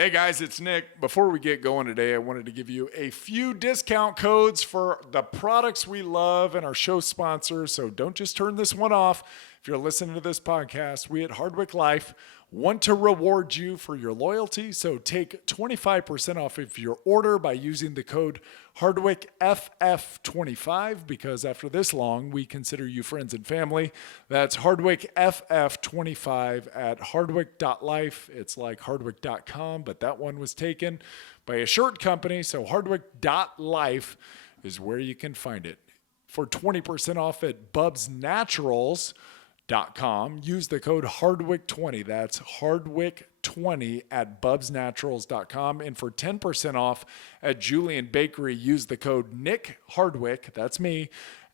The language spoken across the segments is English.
Hey guys, it's Nick. Before we get going today, I wanted to give you a few discount codes for the products we love and our show sponsors. So don't just turn this one off. If you're listening to this podcast, we at Hardwick Life want to reward you for your loyalty. So take 25% off of your order by using the code HardwickFF25, because after this long, we consider you friends and family. That's HardwickFF25 at hardwick.life. It's like hardwick.com, but that one was taken by a shirt company. So hardwick.life is where you can find it. For 20% off at bubsnaturals.com, use the code Hardwick20. That's Hardwick20 at bubsnaturals.com. And for 10% off at Julian Bakery, use the code Nick Hardwick, that's me,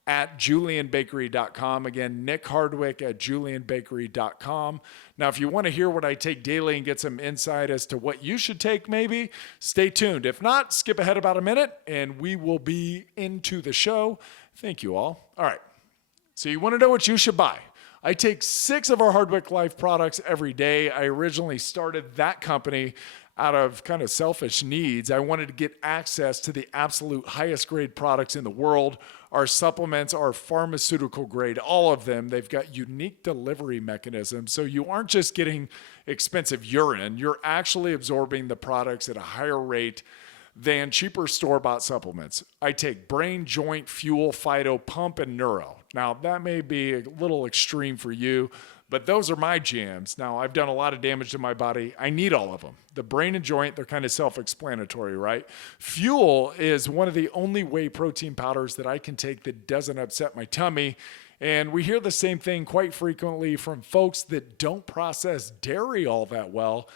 at julianbakery.com. Again, Nick Hardwick at julianbakery.com. Now, if you want to hear what I take daily and get some insight as to what you should take, maybe, stay tuned. If not, skip ahead about a minute and we will be into the show. Thank you all. All right. So you want to know what you should buy. I take 6 of our Hardwick Life products every day. I originally started that company out of kind of selfish needs. I wanted to get access to the absolute highest grade products in the world. Our supplements are pharmaceutical grade, all of them. They've got unique delivery mechanisms. So you aren't just getting expensive urine, you're actually absorbing the products at a higher rate than cheaper store-bought supplements. I take brain, joint, fuel, phyto, pump, and neuro. Now, that may be a little extreme for you, but those are my jams. Now, I've done a lot of damage to my body. I need all of them. The brain and joint, they're kind of self-explanatory, right? Fuel is one of the only whey protein powders that I can take that doesn't upset my tummy. And we hear the same thing quite frequently from folks that don't process dairy all that well.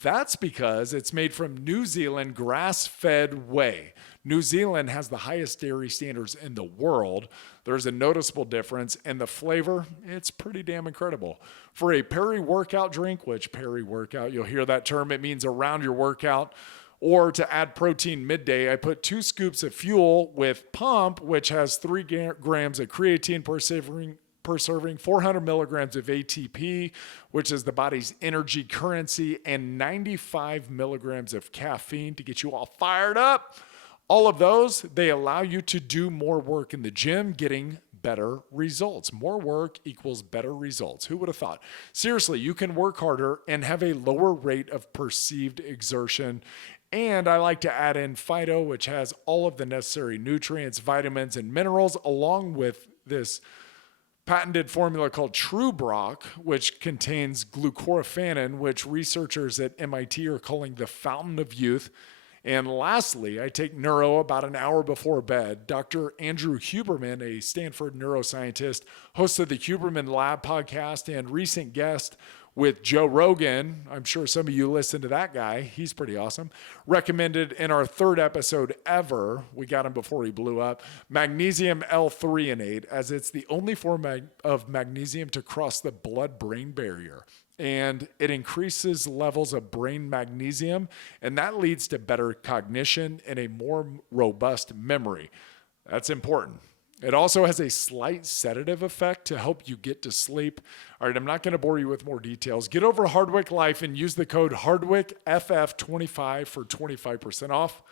That's because it's made from New Zealand grass-fed whey. New Zealand has the highest dairy standards in the world. There's a noticeable difference, and the flavor, it's pretty damn incredible. For a peri-workout drink, which peri-workout, you'll hear that term, it means around your workout, or to add protein midday, I put 2 scoops of fuel with pump, which has 3 grams of creatine per serving, 400 milligrams of ATP, which is the body's energy currency, and 95 milligrams of caffeine to get you all fired up. All of those, they allow you to do more work in the gym, getting better results. More work equals better results. Who would have thought? Seriously, you can work harder and have a lower rate of perceived exertion. And I like to add in phyto, which has all of the necessary nutrients, vitamins, and minerals, along with this patented formula called True Brock, which contains glucoraphanin, which researchers at MIT are calling the fountain of youth. And lastly, I take neuro about an hour before bed. Dr. Andrew Huberman, a Stanford neuroscientist, host of the Huberman Lab podcast and recent guest with Joe Rogan. I'm sure some of you listen to that guy. He's pretty awesome. Recommended in our 3rd episode ever. We got him before he blew up. Magnesium L-threonate, as it's the only form of magnesium to cross the blood-brain barrier. And it increases levels of brain magnesium, and that leads to better cognition and a more robust memory. That's important. It also has a slight sedative effect to help you get to sleep. All right, I'm not going to bore you with more details. Get over to Hardwick Life and use the code HardwickFF25 for 25% off.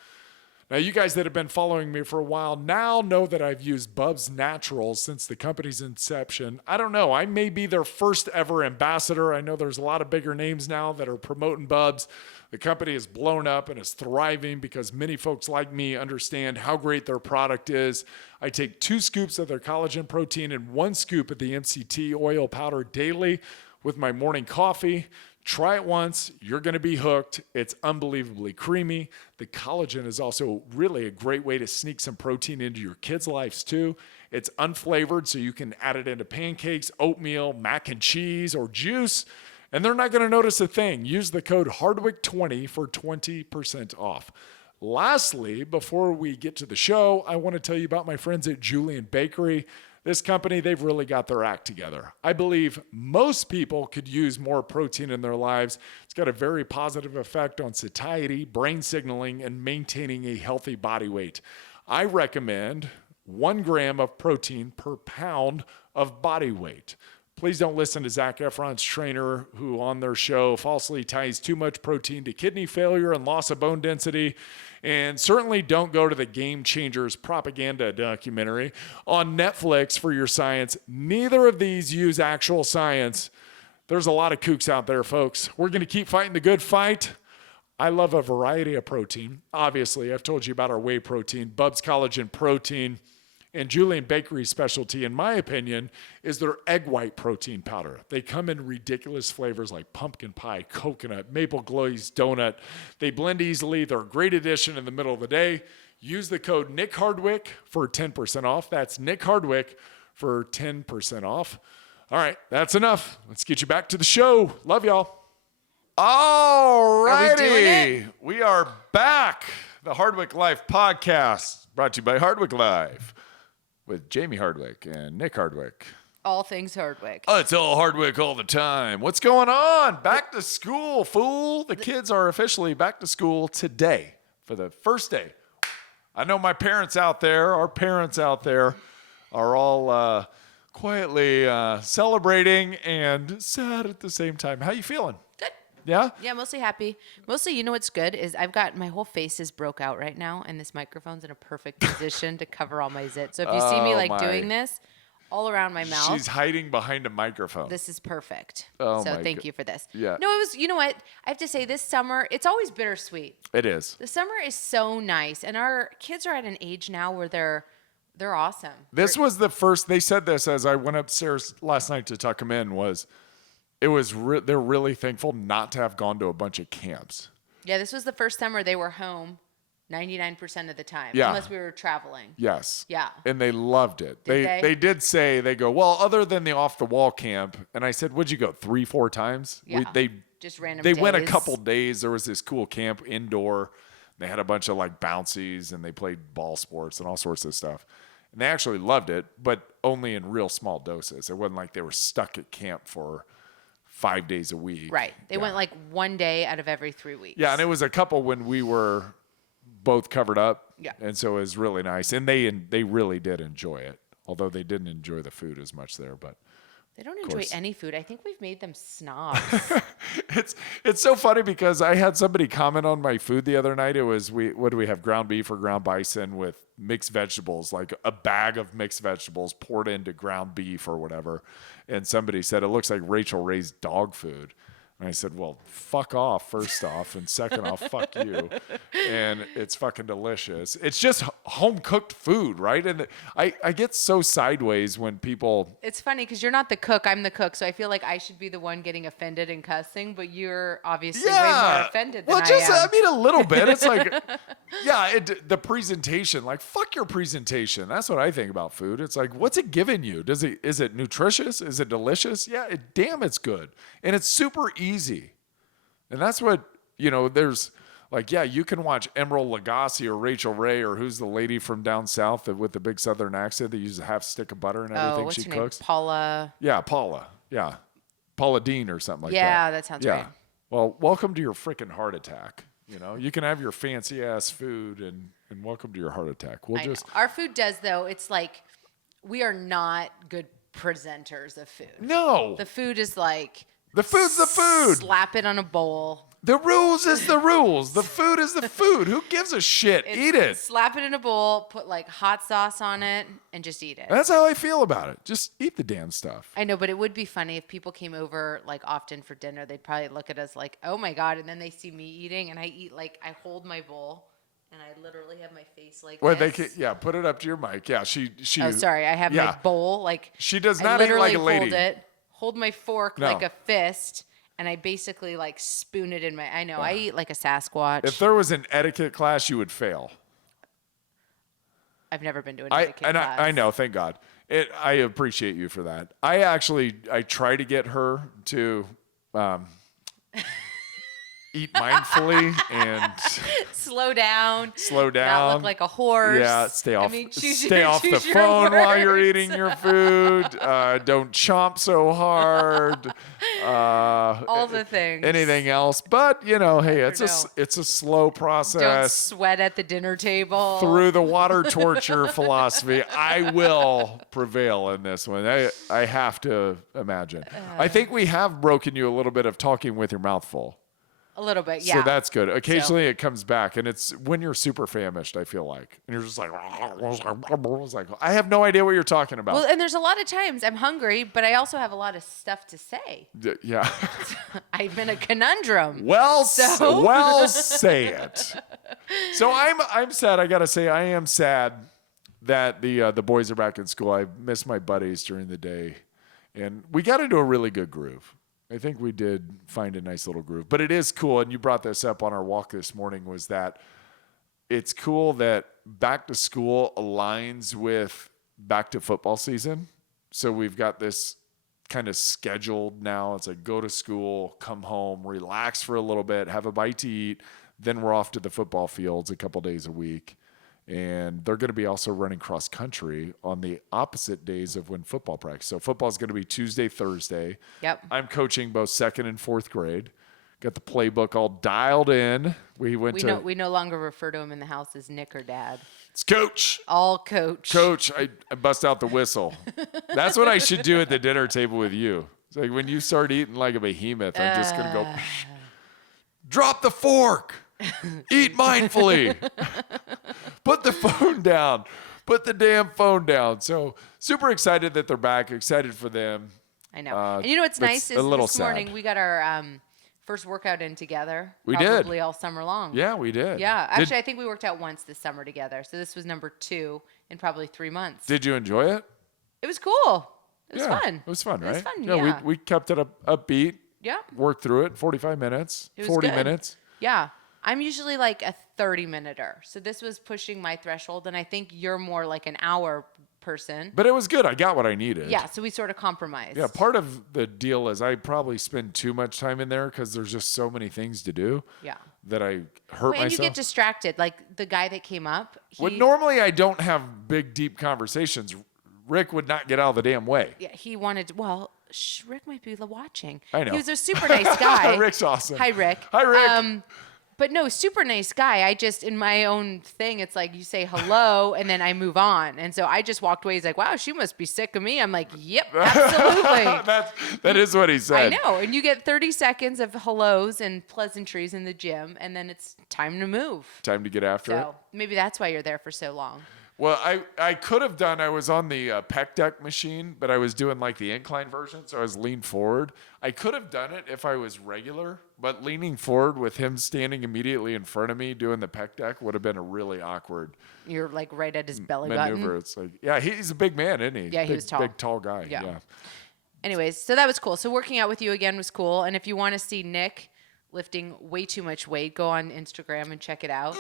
Now, you guys that have been following me for a while now know that I've used Bubs Naturals since the company's inception. I don't know. I may be their first ever ambassador. I know there's a lot of bigger names now that are promoting Bubs. The company is blown up and is thriving because many folks like me understand how great their product is. I take 2 scoops of their collagen protein and 1 scoop of the MCT oil powder daily with my morning coffee. Try it once, you're going to be hooked. It's unbelievably creamy. The collagen is also really a great way to sneak some protein into your kids' lives too. It's unflavored, so you can add it into pancakes, oatmeal, mac and cheese, or juice, and they're not going to notice a thing. Use the code Hardwick20 for 20% off. Lastly, before we get to the show, I want to tell you about my friends at Julian Bakery. This company, they've really got their act together. I believe most people could use more protein in their lives. It's got a very positive effect on satiety, brain signaling, and maintaining a healthy body weight. I recommend 1 gram of protein per pound of body weight. Please don't listen to Zac Efron's trainer who on their show falsely ties too much protein to kidney failure and loss of bone density. And certainly don't go to the Game Changers propaganda documentary on Netflix for your science. Neither of these use actual science. There's a lot of kooks out there, folks. We're going to keep fighting the good fight. I love a variety of protein. Obviously, I've told you about our whey protein, Bubs Collagen Protein, and Julian Bakery's specialty, in my opinion, is their egg white protein powder. They come in ridiculous flavors like pumpkin pie, coconut, maple glazed donut. They blend easily. They're a great addition in the middle of the day. Use the code Nick Hardwick for 10% off. That's Nick Hardwick for 10% off. All right, that's enough. Let's get you back to the show. Love y'all. All righty. We are back. The Hardwick Life podcast brought to you by Hardwick Life with Jayme Hardwick and Nick Hardwick. All things Hardwick. Oh, it's all Hardwick all the time. What's going on? Back to school, fool. The kids are officially back to school today for the first day. I know my parents out there, our parents out there are all quietly celebrating and sad at the same time. How you feeling? Good. Yeah? Yeah, mostly happy. Mostly, you know what's good is I've got my whole face is broke out right now, and this microphone's in a perfect position to cover all my zits. So if you see me doing this all around my mouth. She's hiding behind a microphone. This is perfect. Oh, so thank you for this. Yeah. No, it was, you know what? I have to say this summer, it's always bittersweet. It is. The summer is so nice, and our kids are at an age now where they're awesome. This was the first, they said this as I went upstairs last night to tuck them in, they're really thankful not to have gone to a bunch of camps. Yeah, this was the first summer they were home 99% of the time. Yeah. Unless we were traveling. Yes. Yeah. And they loved it. They did say, they go, well, other than the off the wall camp. And I said, would you go 3-4 times? Yeah. They just random They days. went a couple days. There was this cool camp indoor. They had a bunch of bouncies and they played ball sports and all sorts of stuff. And they actually loved it, but only in real small doses. It wasn't like they were stuck at camp for 5 days a week. Right. They went one day out of every 3 weeks. Yeah, and it was a couple when we were both covered up. Yeah. And so it was really nice. And they really did enjoy it, although they didn't enjoy the food as much there. But they don't enjoy any food. I think we've made them snobs. It's so funny because I had somebody comment on my food the other night. It was, what do we have, ground beef or ground bison with mixed vegetables, like a bag of mixed vegetables poured into ground beef or whatever. And somebody said, it looks like Rachel Ray's dog food. And I said, well, fuck off, first off. And second off, fuck you. And it's fucking delicious. It's just home-cooked food, right? And I get so sideways when people... It's funny because you're not the cook. I'm the cook. So I feel like I should be the one getting offended and cussing. But you're obviously way more offended than I am. I mean, a little bit. It's like, the presentation. Like, fuck your presentation. That's what I think about food. It's like, what's it giving you? Is it nutritious? Is it delicious? Yeah, damn, it's good. And it's super easy. And that's what, there's you can watch Emerald Lagasse or Rachel Ray or who's the lady from down south with the big southern accent that uses a half stick of butter and everything she cooks. Paula. Yeah, Paula. Yeah. Paula Dean or something like that. Yeah, that sounds right. Well, welcome to your freaking heart attack. You can have your fancy ass food and welcome to your heart attack. Our food does though. It's like we are not good presenters of food. No. The food is like the food's the food. Slap it on a bowl. The rules is the rules. The food is the food. Who gives a shit? Eat it. Slap it in a bowl, put hot sauce on it, and just eat it. That's how I feel about it. Just eat the damn stuff. I know, but it would be funny if people came over often for dinner. They'd probably look at us like, oh my God. And then they see me eating and I eat I hold my bowl and I literally have my face like this. Put it up to your mic. Yeah, she. Oh, sorry. I have my bowl. She does not eat like a lady. Hold my fork like a fist, and I basically spoon it in my. I know I eat like a Sasquatch. If there was an etiquette class, you would fail. I've never been to an etiquette class. I know, thank God. I appreciate you for that. I try to get her to eat mindfully and slow down. slow down. Not look like a horse. Yeah, stay off choose the your phone while you're words. eating your food. Don't chomp so hard. All the things. Anything else? But hey, it's know. a slow process. Don't sweat at the dinner table. Through the water torture philosophy, I will prevail in this one. I have to imagine. I think we have broken you a little bit of talking with your mouth full. A little bit, yeah. So that's good. Occasionally it comes back, and it's when you're super famished, I feel like. And you're just like, I have no idea what you're talking about. Well, and there's a lot of times I'm hungry, but I also have a lot of stuff to say. Yeah. I'm in a conundrum. Well say it. So I'm sad. I got to say, I am sad that the boys are back in school. I miss my buddies during the day, and we got into a really good groove. I think we did find a nice little groove. But it is cool, and you brought this up on our walk this morning, was that it's cool that back to school aligns with back to football season. So we've got this kind of scheduled now. It's like go to school, come home, relax for a little bit, have a bite to eat. Then we're off to the football fields a couple days a week. And they're going to be also running cross country on the opposite days of when football practice. So football is going to be Tuesday, Thursday. Yep. I'm coaching both 2nd and 4th grade. Got the playbook all dialed in. We no longer refer to him in the house as Nick or Dad. It's Coach. All Coach. Coach, I bust out the whistle. That's what I should do at the dinner table with you. It's like when you start eating like a behemoth, I'm just going to go, drop the fork. Eat mindfully. Put the phone down. Put the damn phone down. So super excited that they're back. Excited for them. I know. And you know what's nice is this morning we got our first workout in together. We probably did. all summer long. Yeah, we did. Yeah. Actually, I think we worked out once this summer together. So this was number 2 in probably 3 months. Did you enjoy it? It was cool. It was fun. It was fun, right? It was fun, yeah. We kept it upbeat. Yeah. Worked through it. 45 minutes. It was 40 good. minutes. Yeah. I'm usually like a 30-minuter. So this was pushing my threshold. And I think you're more like an hour person. But it was good. I got what I needed. Yeah. So we sort of compromised. Yeah. Part of the deal is I probably spend too much time in there because there's just so many things to do. Yeah. That I hurt myself. And you get distracted. Like the guy that came up. Normally I don't have big, deep conversations. Rick would not get out of the damn way. Yeah. He wanted, Rick might be watching. I know. He was a super nice guy. Rick's awesome. Hi, Rick. Hi, Rick. But no, super nice guy. I just, in my own thing, it's like you say hello and then I move on. And so I just walked away. He's like, wow, she must be sick of me. I'm like, yep, absolutely. that is what he said. I know. And you get 30 seconds of hellos and pleasantries in the gym. And then it's time to move. Time to get after it. So maybe that's why you're there for so long. Well, I could have done, I was on the pec deck machine, but I was doing like the incline version, so I was leaned forward. I could have done it if I was regular, but leaning forward with him standing immediately in front of me doing the pec deck would have been a really awkward You're like right at his belly maneuver. button. It's like, yeah, he's a big man, isn't he? Yeah, he was tall. Big, tall guy. Yeah. Anyways, so that was cool. So working out with you again was cool. And if you want to see Nick lifting way too much weight, go on Instagram and check it out.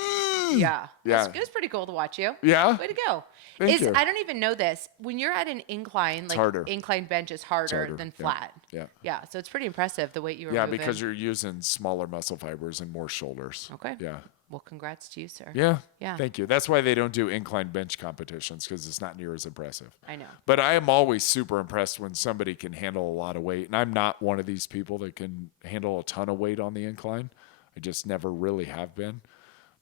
Yeah. Yeah. It was pretty cool to watch you. Yeah. Way to go. Thank you. I don't even know this. When you're at an incline, like harder. Incline bench is harder than flat. Yeah. Yeah. So it's pretty impressive the weight you were Yeah, moving. because you're using smaller muscle fibers and more shoulders. Okay. Yeah. Well, congrats to you, sir. Yeah. Yeah. Thank you. That's why they don't do incline bench competitions, because it's not near as impressive. I know. But I am always super impressed when somebody can handle a lot of weight. And I'm not one of these people that can handle a ton of weight on the incline. I just never really have been.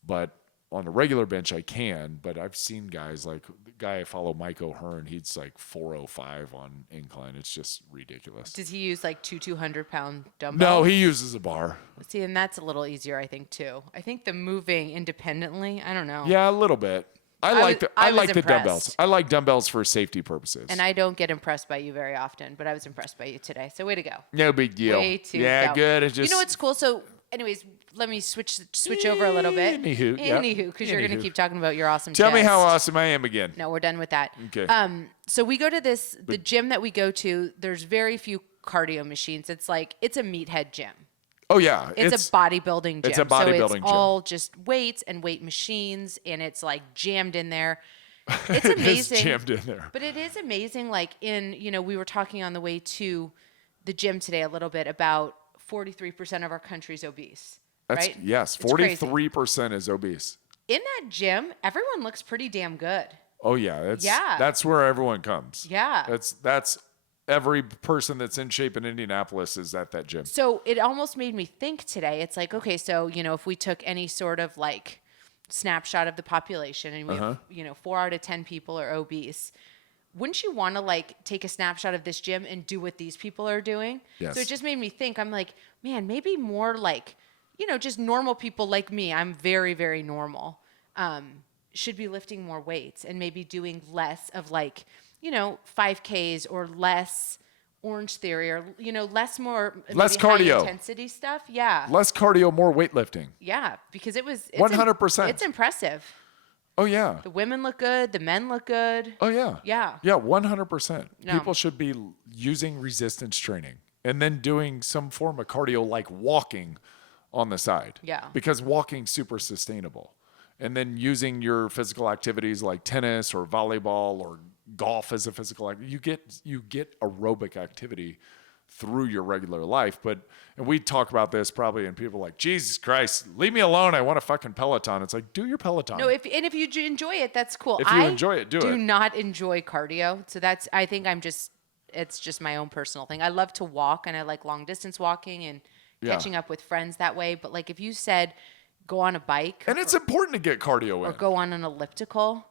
But on a regular bench, I can. But I've seen guys like the guy I follow, Mike O'Hearn, he's like 405 on incline. It's just ridiculous. Does he use like 200-pound dumbbells? No, he uses a bar. See, and that's a little easier, I think, too. I think the moving independently, I don't know. Yeah, a little bit. I like the impressed. dumbbells. I like dumbbells for safety purposes. And I don't get impressed by you very often, but I was impressed by you today. So way to go. No big deal. Way to yeah, go. good. It's just, you know what's cool? So anyways, let me switch over a little bit. Anywho, because you're going to keep talking about your awesome Tell me chest. how awesome I am again. No, we're done with that. Okay. So we go to the gym that we go to. There's very few cardio machines. It's a meathead gym. Oh, yeah. It's a bodybuilding gym. It's a bodybuilding so it's gym. all just weights and weight machines, and it's like jammed in there. It's amazing. It's jammed in there. But it is amazing. Like we were talking on the way to the gym today a little bit about 43% of our country's obese. That's right? yes, It's crazy. 43% is obese. In that gym, everyone looks pretty damn good. Oh yeah, Yeah. that's where everyone comes. Yeah. That's every person that's in shape in Indianapolis is at that gym. So it almost made me think today. It's like, okay, so, if we took any sort of like snapshot of the population and we have, 4 out of 10 people are obese, wouldn't you want to like take a snapshot of this gym and do what these people are doing? Yes. So it just made me think, I'm like, man, maybe more like, just normal people like me. I'm very, very normal. Should be lifting more weights and maybe doing less of like, 5Ks or less Orange Theory or, less Less maybe cardio. high intensity stuff. Yeah. Less cardio, more weightlifting. Yeah. Because it's 100%. It's impressive. Oh yeah. The women look good. The men look good. Oh yeah. Yeah. Yeah, 100%. No. People should be using resistance training and then doing some form of cardio like walking on the side. Yeah. Because walking's super sustainable. And then using your physical activities like tennis or volleyball or golf as a physical activity, you get aerobic activity through your regular life. And we talk about this probably, and people are like, Jesus Christ, leave me alone. I want a fucking Peloton. It's like, do your Peloton. No, if you enjoy it, that's cool. If you enjoy it, do I it. do not enjoy cardio. So I think it's just my own personal thing. I love to walk and I like long distance walking and catching up with friends that way. But like if you said go on a bike. And it's important to get cardio in. Or go on an elliptical.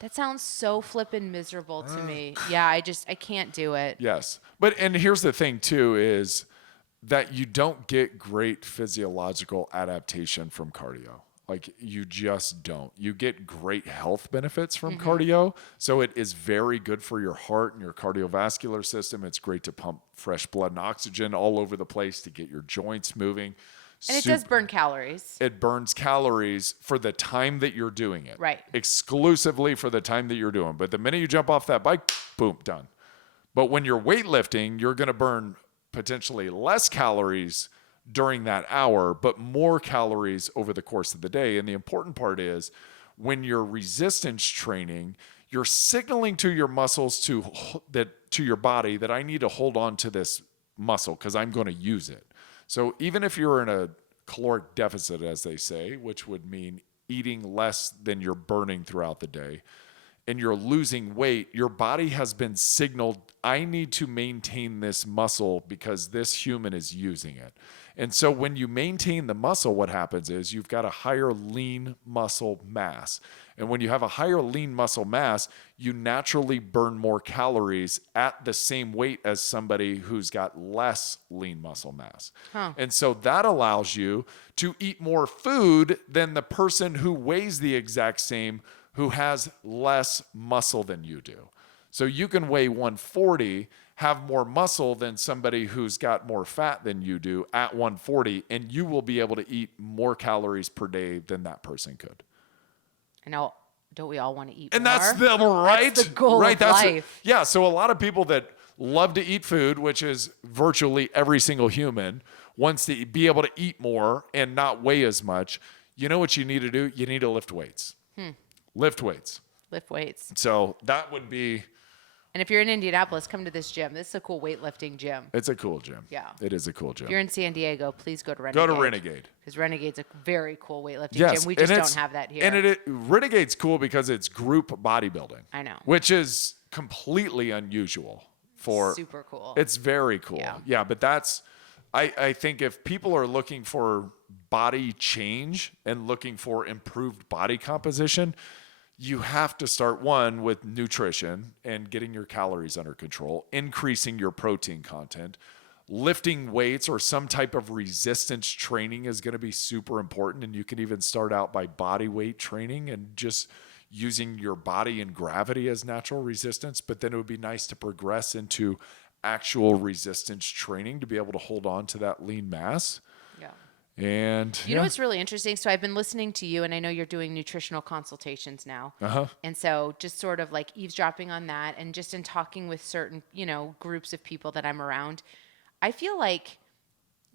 That sounds so flippin' miserable to me. Yeah, I can't do it. Yes. And here's the thing too is that you don't get great physiological adaptation from cardio. Like you just don't. You get great health benefits from cardio. So it is very good for your heart and your cardiovascular system. It's great to pump fresh blood and oxygen all over the place to get your joints moving. And it does burn calories. It burns calories for the time that you're doing it. Right. Exclusively for the time that you're doing. But the minute you jump off that bike, boom, done. But when you're weightlifting, you're going to burn potentially less calories during that hour, but more calories over the course of the day. And the important part is when you're resistance training, you're signaling to your muscles to your body that I need to hold on to this muscle because I'm going to use it. So even if you're in a caloric deficit, as they say, which would mean eating less than you're burning throughout the day, and you're losing weight, your body has been signaled, I need to maintain this muscle because this human is using it. And so when you maintain the muscle, what happens is you've got a higher lean muscle mass. And when you have a higher lean muscle mass, you naturally burn more calories at the same weight as somebody who's got less lean muscle mass. And so that allows you to eat more food than the person who weighs the exact same, who has less muscle than you do. So you can weigh 140, have more muscle than somebody who's got more fat than you do at 140, and you will be able to eat more calories per day than that person could. I know. Don't we all want to eat and more? That's the right. That's the goal of life. Yeah. So a lot of people that love to eat food, which is virtually every single human, wants to be able to eat more and not weigh as much. You know what you need to do? You need to lift weights. Lift weights. Lift weights. So that would be. And if you're in Indianapolis, come to this gym. This is a cool weightlifting gym. It's a cool gym. Yeah. It is a cool gym. If you're in San Diego, please go to Renegade. Go to Renegade. Because Renegade's a very cool weightlifting Yes, gym. We just don't have that here. And Renegade's cool because it's group bodybuilding. I know. Which is completely unusual for. Super cool. It's very cool. Yeah, but that's. I think if people are looking for body change and looking for improved body composition, you have to start one with nutrition and getting your calories under control, increasing your protein content, lifting weights or some type of resistance training is going to be super important. And you can even start out by body weight training and just using your body and gravity as natural resistance. But then it would be nice to progress into actual resistance training to be able to hold on to that lean mass. Yeah. And you know what's really interesting? So I've been listening to you, and I know you're doing nutritional consultations now. And so just sort of like eavesdropping on that, and just in talking with certain, groups of people that I'm around, I feel like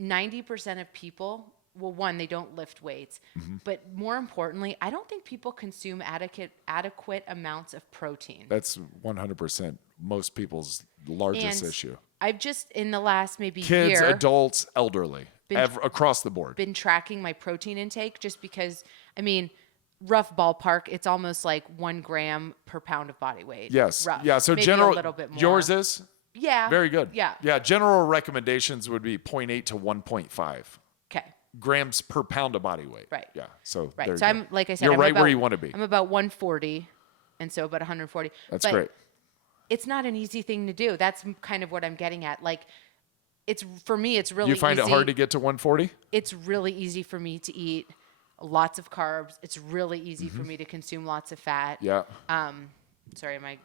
90% of people, well, one, they don't lift weights, but more importantly, I don't think people consume adequate amounts of protein. That's 100% most people's largest issue. I've just in the last maybe Kids, year adults, elderly, across the board. been tracking my protein intake just because, I mean, rough ballpark, it's almost like 1 gram per pound of body weight. Yes. Rough. Yeah. So Maybe general, a little bit more. yours is? Yeah. Very good. Yeah. Yeah. General recommendations would be 0.8 to 1.5 Okay. grams per pound of body weight. Right. Yeah. So Right. there So you I'm, go. like I said, You're I'm right about, where you want to be. I'm about 140. And so about 140. That's but great. it's not an easy thing to do. That's kind of what I'm getting at. Like, for me, it's really You find easy. it hard to get to 140? It's really easy for me to eat lots of carbs. It's really easy for me to consume lots of fat. Yeah. Sorry, am I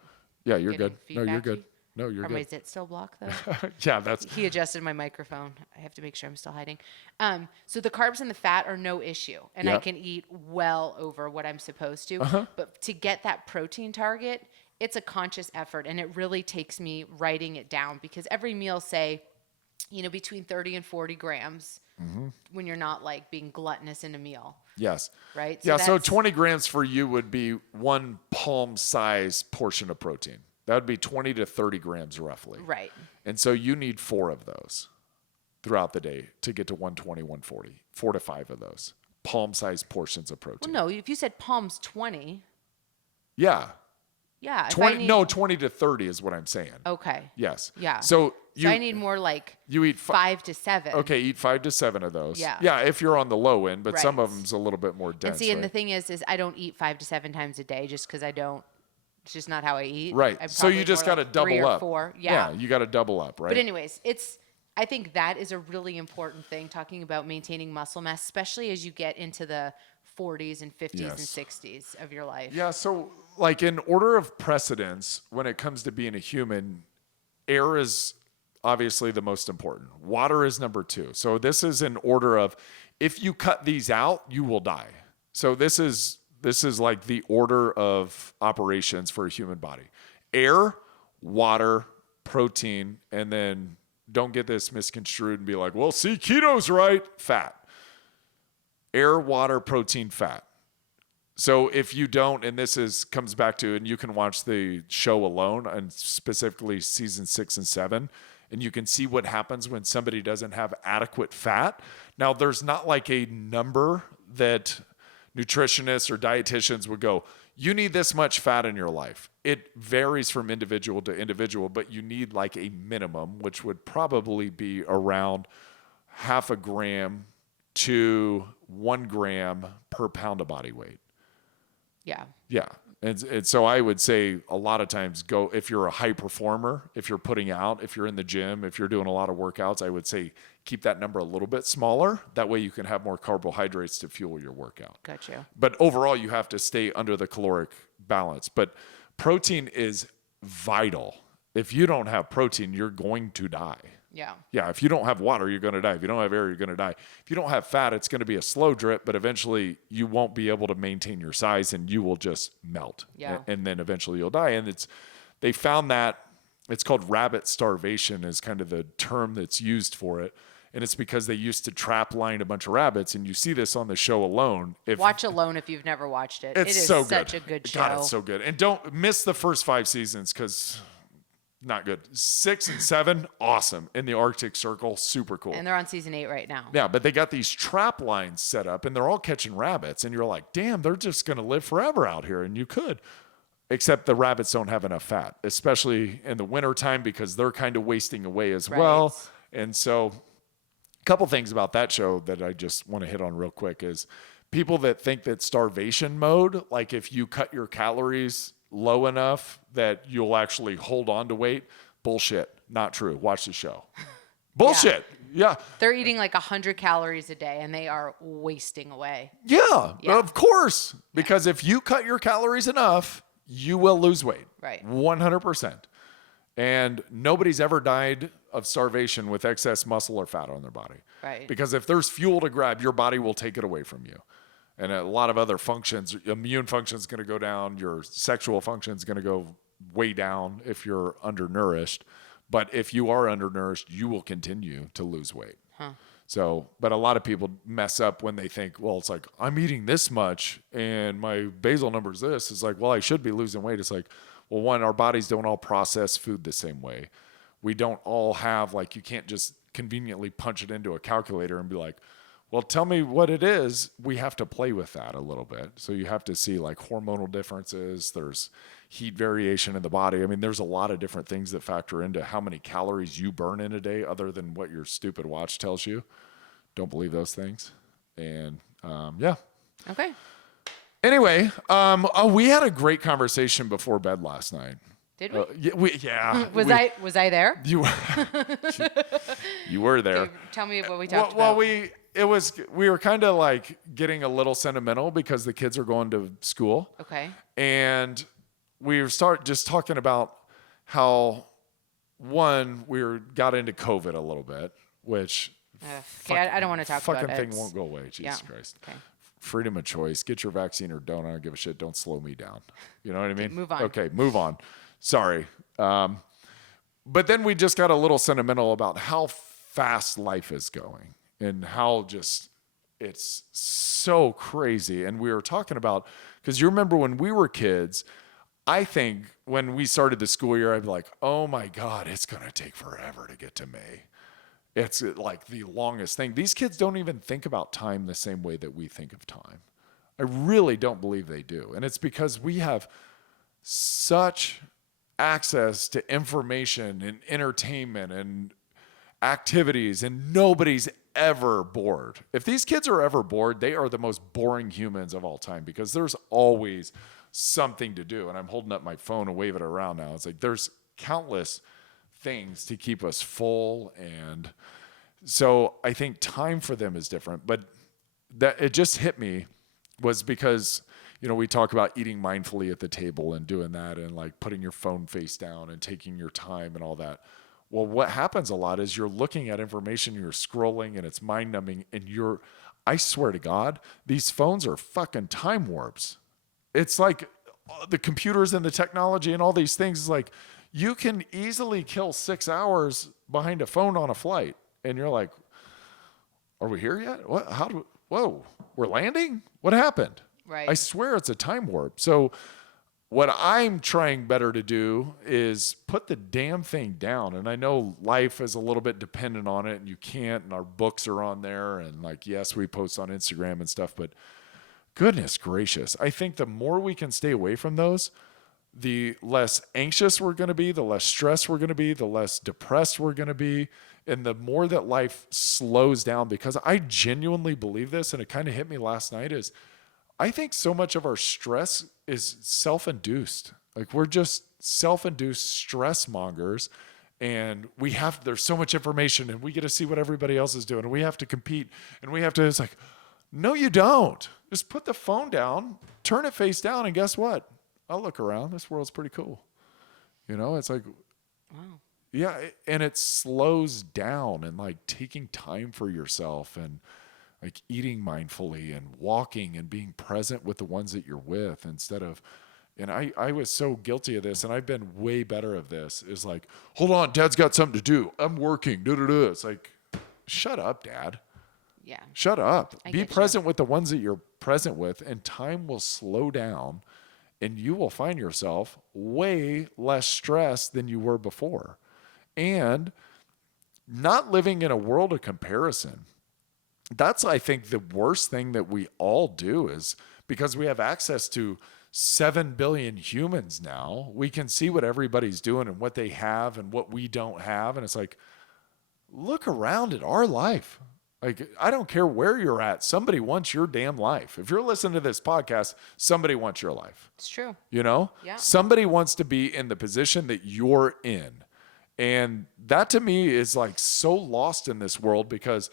Yeah, you're getting good. No, you're feedbacky? good. No, you're Are my good. zits still blocked though? Yeah, that's He adjusted my microphone. I have to make sure I'm still hiding. So the carbs and the fat are no issue, and I Yep. can eat well over what I'm supposed to. But to get that protein target, it's a conscious effort, and it really takes me writing it down because every meal, say, between 30 and 40 grams when you're not like being gluttonous in a meal, yes. right? Yeah, so that's- 20 grams for you would be 1 palm size portion of protein. That would be 20 to 30 grams roughly. Right. And so you need 4 of those throughout the day to get to 120, 140. 4 to 5 of those palm size portions of protein. Well, no, if you said palms 20, Yeah. yeah. if I 20 need- no, 20 to 30 is what I'm saying. Okay. Yes. Yeah. So I need more like you eat 5 to 7. Okay, eat 5 to 7 of those. Yeah. Yeah, if you're on the low end, but some Right. of them's a little bit more dense. And see, and the right? thing is I don't eat 5 to 7 times a day just because I don't. It's just not how I eat. Right. I'm So you probably just more got to like double 3 or up. 4. Yeah. you got to double up, right? But anyways, I think that is a really important thing talking about maintaining muscle mass, especially as you get into the 40s and 50s and Yes. 60s of your life. Yeah, so like in order of precedence, when it comes to being a human, air is obviously the most important. Water is number 2. So this is in order of if you cut these out, you will die. So this is like the order of operations for a human body. Air, water, protein, and then don't get this misconstrued and be like, well, see, keto's right. Fat. Air, water, protein, fat. So if you don't, and comes back to, and you can watch the show alone, and specifically season 6 and 7, and you can see what happens when somebody doesn't have adequate fat. Now, there's not like a number that nutritionists or dietitians would go, you need this much fat in your life. It varies from individual to individual, but you need like a minimum, which would probably be around 0.5 gram to 1 gram per pound of body weight. Yeah. Yeah. And so I would say a lot of times go, if you're a high performer, if you're putting out, if you're in the gym, if you're doing a lot of workouts, I would say keep that number a little bit smaller. That way you can have more carbohydrates to fuel your workout. Got you. But overall, you have to stay under the caloric balance. But protein is vital. If you don't have protein, you're going to die. Yeah. Yeah, if you don't have water, you're going to die. If you don't have air, you're going to die. If you don't have fat, it's going to be a slow drip, but eventually you won't be able to maintain your size and you will just melt. Yeah. And then eventually you'll die. And they found that it's called rabbit starvation is kind of the term that's used for it. And it's because they used to trap line a bunch of rabbits. And you see this on the show Alone. Watch Alone if you've never watched it. It It's is so such good. a good show. God, it's so good. And don't miss the first 5 seasons because not good. 6 and 7, awesome. In the Arctic Circle, super cool. And they're on season 8 right now. Yeah, but they got these trap lines set up and they're all catching rabbits. And you're like, damn, they're just going to live forever out here. And you could. Except the rabbits don't have enough fat, especially in the wintertime because they're kind of wasting away as well. And so a couple things about that show that I just want to hit on real quick is people that think that starvation mode, like if you cut your calories low enough that you'll actually hold on to weight, bullshit. Not true. Watch the show. Bullshit. Yeah. They're eating like 100 calories a day and they are wasting away. Yeah, Yeah. of course. Because if you cut your calories enough, you will lose weight. Right. 100%. And nobody's ever died of starvation with excess muscle or fat on their body. Right. Because if there's fuel to grab, your body will take it away from you. And a lot of other functions, immune function is going to go down. Your sexual function is going to go way down if you're undernourished. But if you are undernourished, you will continue to lose weight. So, but a lot of people mess up when they think, well, it's like, I'm eating this much and my basal number is this. It's like, well, I should be losing weight. It's like, well, one, our bodies don't all process food the same way. we don't all have, like, you can't just conveniently punch it into a calculator and be like, well, tell me what it is. We have to play with that a little bit. So you have to see like hormonal differences. There's heat variation in the body. I mean, there's a lot of different things that factor into how many calories you burn in a day other than what your stupid watch tells you. Don't believe those things. And yeah. Okay. Anyway, we had a great conversation before bed last night. Did we? Yeah. Was I there? You were there. Okay, tell me what we talked about. Well, we were kind of like getting a little sentimental because the kids are going to school. Okay. And we start just talking about how got into COVID a little bit, which okay, I don't want to talk about it. Fucking thing won't go away. Jesus Christ. Okay. Freedom of choice. Get your vaccine or don't. I don't give a shit. Don't slow me down. You know what I mean? Move on. Okay, move on. Sorry. But then we just got a little sentimental about how fast life is going and how just it's so crazy. And we were talking about, because you remember when we were kids, I think when we started the school year, I'd be like, oh my God, it's going to take forever to get to May. It's like the longest thing. These kids don't even think about time the same way that we think of time. I really don't believe they do. And it's because we have such access to information and entertainment and activities, and nobody's ever bored. If these kids are ever bored, they are the most boring humans of all time because there's always something to do. And I'm holding up my phone and waving it around now. It's like there's countless things to keep us full. And so I think time for them is different. But that it just hit me was because, you know, we talk about eating mindfully at the table and doing that and like putting your phone face down and taking your time and all that. Well, what happens a lot is you're looking at information, you're scrolling, and it's mind numbing. And I swear to God, these phones are fucking time warps. It's like the computers and the technology and all these things is like, you can easily kill 6 hours behind a phone on a flight. And you're like, are we here yet? What? Whoa, we're landing? What happened? Right. I swear it's a time warp. So what I'm trying better to do is put the damn thing down. And I know life is a little bit dependent on it and you can't, and our books are on there. And like, yes, we post on Instagram and stuff, but goodness gracious. I think the more we can stay away from those, the less anxious we're going to be, the less stressed we're going to be, the less depressed we're going to be. And the more that life slows down, because I genuinely believe this, and it kind of hit me last night, is I think so much of our stress is self-induced. Like we're just self-induced stress mongers, and there's so much information and we get to see what everybody else is doing and we have to compete and it's like, no, you don't. Just put the phone down, turn it face down, and guess what? I'll look around. This world's pretty cool. You know, it's like, wow. Yeah. And it slows down, and like taking time for yourself and like eating mindfully and walking and being present with the ones that you're with instead of, and I was so guilty of this, and I've been way better of this, is like, hold on, Dad's got something to do. I'm working. It's like, shut up, Dad. Yeah. Shut up. Be present you. with the ones that you're present with, and time will slow down, and you will find yourself way less stressed than you were before. And not living in a world of comparison. That's, I think, the worst thing that we all do, is because we have access to 7 billion humans now. We can see what everybody's doing and what they have and what we don't have. And it's like, look around at our life. Like, I don't care where you're at. Somebody wants your damn life. If you're listening to this podcast, somebody wants your life. It's true. You know? Yeah. Somebody wants to be in the position that you're in. And that to me is like so lost in this world, because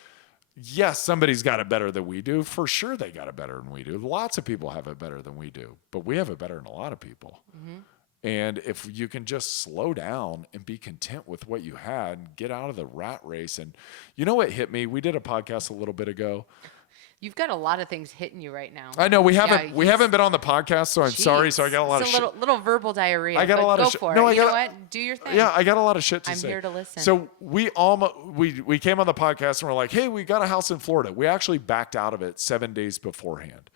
yes, somebody's got it better than we do. For sure they got it better than we do. Lots of people have it better than we do. But we have it better than a lot of people. Mm-hmm. And if you can just slow down and be content with what you had and get out of the rat race. And you know what hit me? We did a podcast a little bit ago. You've got a lot of things hitting you right now. I know we haven't been on the podcast, so I'm sorry. So I got a lot of shit. Little verbal diarrhea. I got a lot of shit. Go for it. You know what? Do your thing. Yeah, I got a lot of shit to say. I'm here to listen. So we came on the podcast and we're like, hey, we got a house in Florida. We actually backed out of it 7 days beforehand.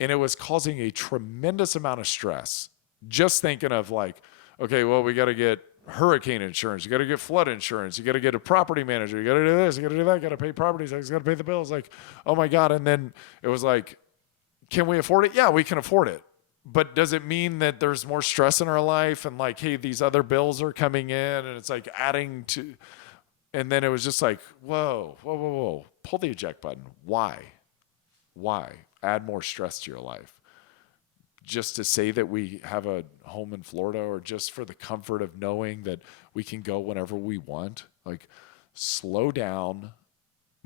And it was causing a tremendous amount of stress. Just thinking of like, okay, well, we got to get hurricane insurance. You got to get flood insurance. You got to get a property manager. You got to do this. You got to do that. You got to pay property taxes. You got to pay the bills. Like, oh my God. And then it was like, can we afford it? Yeah, we can afford it. But does it mean that there's more stress in our life and like, hey, these other bills are coming in and it's like adding to, and then it was just like, whoa. Pull the eject button. Why? Add more stress to your life. Just to say that we have a home in Florida or just for the comfort of knowing that we can go whenever we want. Like, slow down.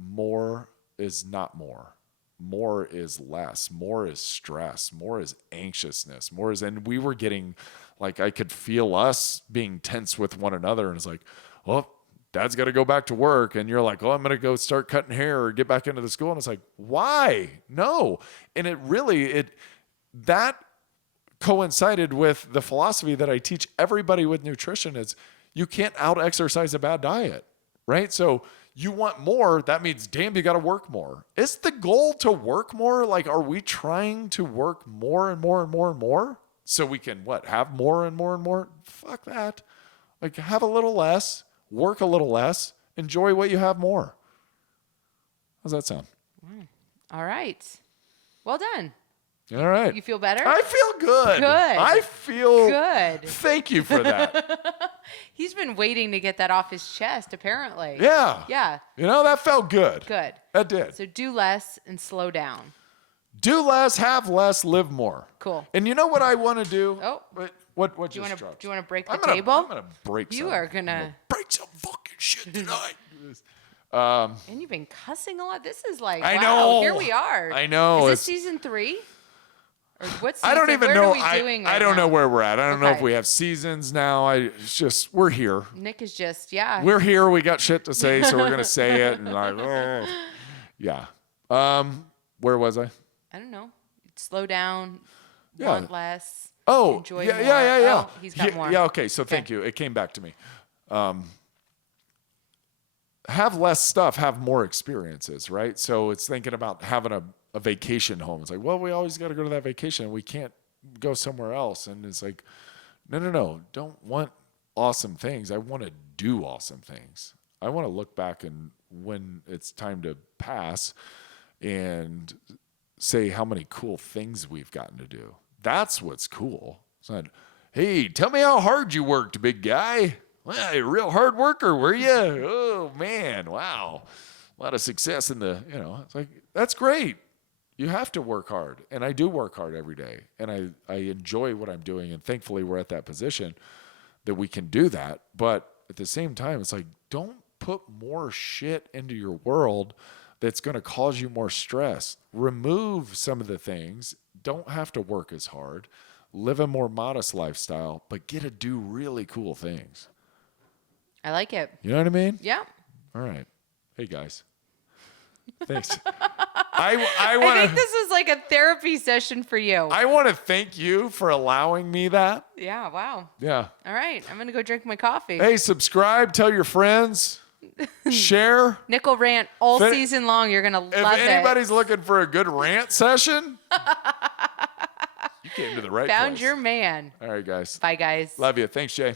More is not more. More is less. More is stress. More is anxiousness. And we were getting, like, I could feel us being tense with one another. And it's like, well, Dad's got to go back to work. And you're like, oh, I'm going to go start cutting hair or get back into the school. And it's like, why? No. And that coincided with the philosophy that I teach everybody with nutrition is you can't out-exercise a bad diet, right? So you want more, that means, damn, you got to work more. Is the goal to work more? Like, are we trying to work more and more and more and more so we can, have more and more and more? Fuck that. Like, have a little less, work a little less, enjoy what you have more. How's that sound? All right. Well done. All right. You feel better? I feel good. Good. I feel good. Thank you for that. He's been waiting to get that off his chest, apparently. Yeah. Yeah. That felt good. Good. That did. So do less and slow down. Do less, have less, live more. Cool. And you know what I want to do? Oh. What do you just dropped? Do you want to break the table? I'm going to break You some. are going to break some fucking shit tonight. And you've been cussing a lot. This is like, I wow, know. Here we are. I know. Is this season 3? Or what season? I don't even where know. Are we doing right I don't now? know where we're at. I don't know if Okay. we have seasons now. It's just, we're here. Nick is just, yeah. We're here. We got shit to say, so we're going to say it. And like, oh. Yeah. Where was I? I don't know. Slow down. Yeah. Want less. Oh, enjoy yeah, more. yeah. Oh, he's got more. Yeah, okay. So thank you. It came back to me. Have less stuff, have more experiences, right? So it's thinking about having a vacation home. It's like, well, we always got to go to that vacation. We can't go somewhere else. And it's like, no. Don't want awesome things. I want to do awesome things. I want to look back and when it's time to pass and say how many cool things we've gotten to do. That's what's cool. It's not, hey, tell me how hard you worked, big guy. Well, you're a real hard worker, were you? Oh, man, wow. A lot of success in the, it's like, that's great. You have to work hard. And I do work hard every day. And I enjoy what I'm doing. And thankfully, we're at that position that we can do that. But at the same time, it's like, don't put more shit into your world that's going to cause you more stress. Remove some of the things. Don't have to work as hard. Live a more modest lifestyle, but get to do really cool things. I like it. You know what I mean? Yeah. All right. Hey, guys. Thanks. I think this is like a therapy session for you. I want to thank you for allowing me that. Yeah, wow. Yeah. All right. I'm going to go drink my coffee. Hey, subscribe. Tell your friends. Share. Nickel rant all season long. You're going to love it. If anybody's looking for a good rant session, you came to the right place. Found your man. All right, guys. Bye, guys. Love you. Thanks, Jay.